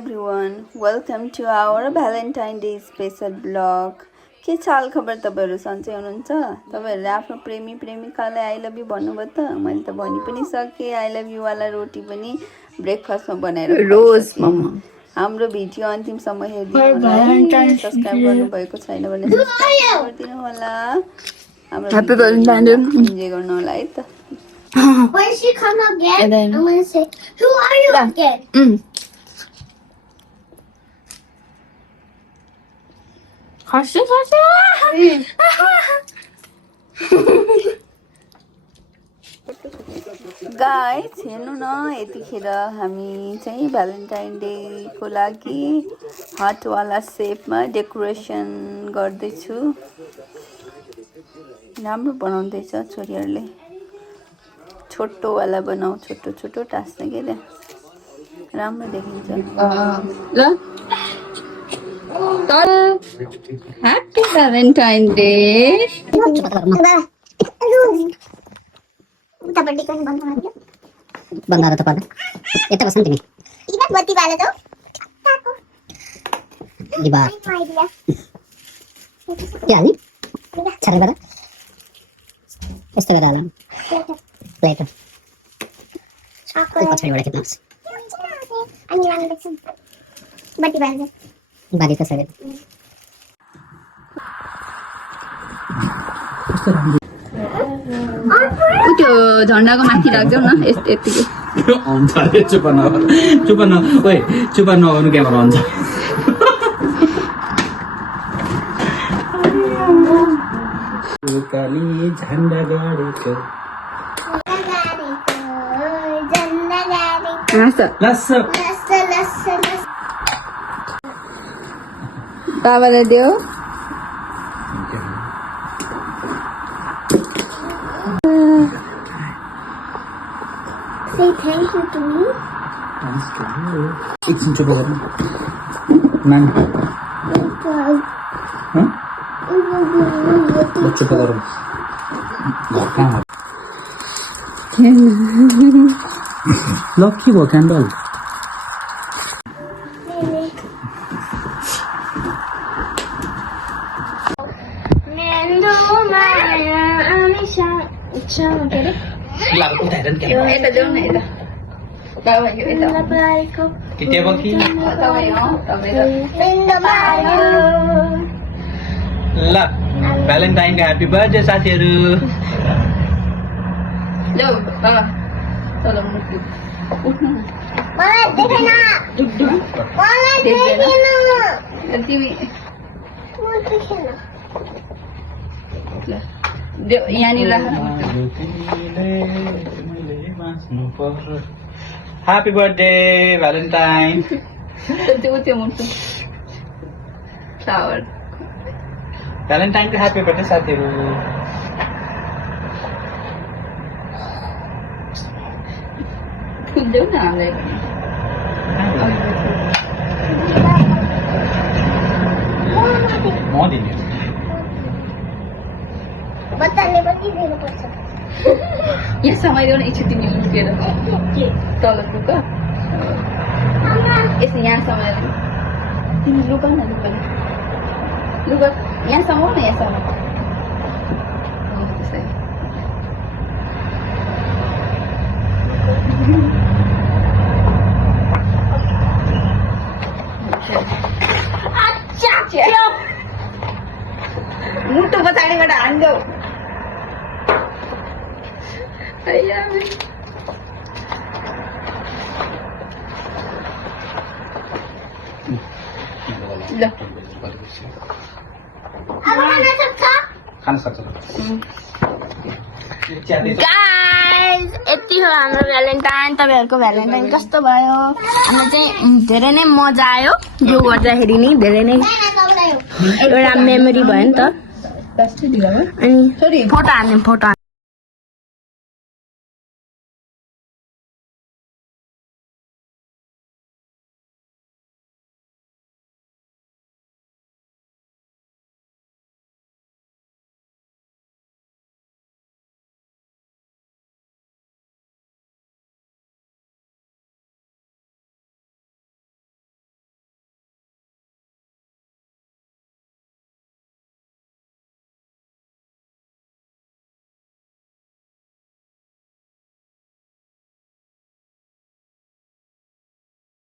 everyone, welcome to our Valentine Day special vlog. के छ हाल खबर तपाईहरु सन्चै हुनुहुन्छ? तपाईहरुले आफ्नो प्रेमी प्रेमिकालाई आई लभ यु भन्नुभयो त? मैले त भनि पनि सके आई लभ यु वाला रोटी पनि ब्रेकफास्टमा बनाएर रोज मम्मा हाम्रो भिडियो अन्तिमसम्म हेर्दिनु होला है। सब्स्क्राइब गर्नु भएको छैन भने सब्स्क्राइब गरिदिनु होला। हाम्रो ह्यापी भ्यालेन्टाइन डे इन्जोय गर्नु होला है त। When she come again, I'm gonna say, who are you again? Guys हेर्नु न यतिखेर हामी चाहिँ भ्यालेन्टाइन डे को लागि हार्ट वाला शेपमा डेकोरेसन गर्दैछु। राम्रो बनाउँदैछ छोरीहरुले। छोटो वाला बनाऊ, छोटो छोटो टास्ने के रे राम्रो देखिन्छ। ल तर ह्यापी भ्यालेन्टाइन डे। बंदा तो पाले येता बसन तिमी इना बत्ती वाला जाऊ दिबा के हाली छरे बरा यस्तो गरेर हालौँ प्लेट chocolate पछाडिबाट खिच्नु अनि वाला देख्छन् बत्ती वाला बारी त सरे त्यो झन्डाको माथि राख्देऊ न यतिकै हुन्छ अरे चुप न ओइ चुप नगर्नु क्यामेरा हुन्छ काली झन्डा गाडेको लस्स बाबालाई देऊ। say thank you to me एकछिन चुप गर्नु मान चुप गर्नु लकी भयो candle Mendo Maya Amisha Chakere यता जाऊ न यता बाबा यो यता Labariko कि टेबल कि तपाईँ हो तपाईँ Mendo Maya ल भ्यालेन्टाइनको ह्यापी बर्थडे साथीहरु लो बाबा चलो मुक्ति उठ्नु न मलाई देखेन मलाई देखेन तिमी मलाई देखेन ल देऊ यहाँनिर राख। ह्यापी बर्थडे भ्यालेन्टाइन त्यो मुन्छु फ्लावर भ्यालेन्टाइनको ह्यापी बर्थडे साथीहरु देऊ न हामीलाई म दिन्छु बच्चाले पनि दिनुपर्छ यहाँ समाइदेऊ न एकछिन तिमी लुकेर तल लुक यसो यहाँ समाएर तिमी लुक न लुक यहाँ समाउ न यहाँ समाउ त्यसै मुटु पछाडिबाट हान्देऊ ल खान सक्छ गाइस यति हो हाम्रो भ्यालेन्टाइन। तपाईहरुको भ्यालेन्टाइन कस्तो भयो? हामीलाई चाहिँ धेरै नै मजा आयो यो गर्दाखेरि नि धेरै नै एउटा मेमोरी भयो नि त। अनि फोटो हान्ने